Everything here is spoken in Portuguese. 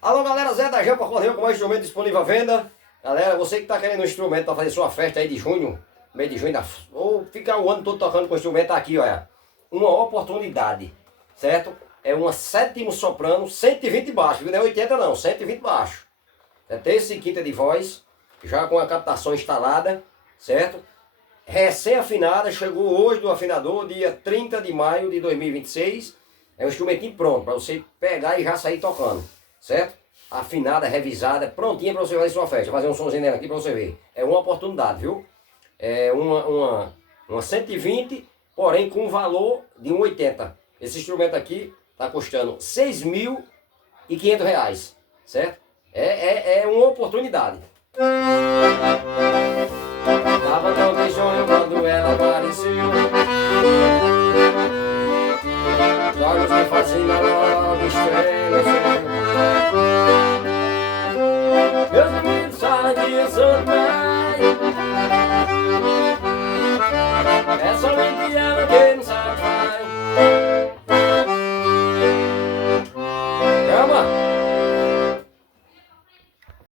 Alô galera, Zé da Jampa Correio com mais instrumento disponível à venda. Galera, você que está querendo um instrumento para fazer sua festa aí de junho, mês de junho, ou ficar o ano todo tocando com o instrumento, tá aqui, olha. Uma oportunidade, certo? É uma sétimo soprano, 120 baixo, viu? Não é 80 não, 120 baixo. É terça e quinta de voz, já com a captação instalada, certo? Recém-afinada, chegou hoje do afinador, dia 30 de maio de 2026. É um instrumentinho pronto, para você pegar e já sair tocando, certo? Afinada, revisada, prontinha para você fazer sua festa. Vou fazer um somzinho nela aqui para você ver. É uma oportunidade, viu? É uma 120, porém com um valor de 1,80. Esse instrumento aqui está custando R$ 6.500, certo? É uma oportunidade. Tava tão tristonho quando ela apareceu. Olhos que fascinam logo estremeceu. Meus amigos sabem que eu sou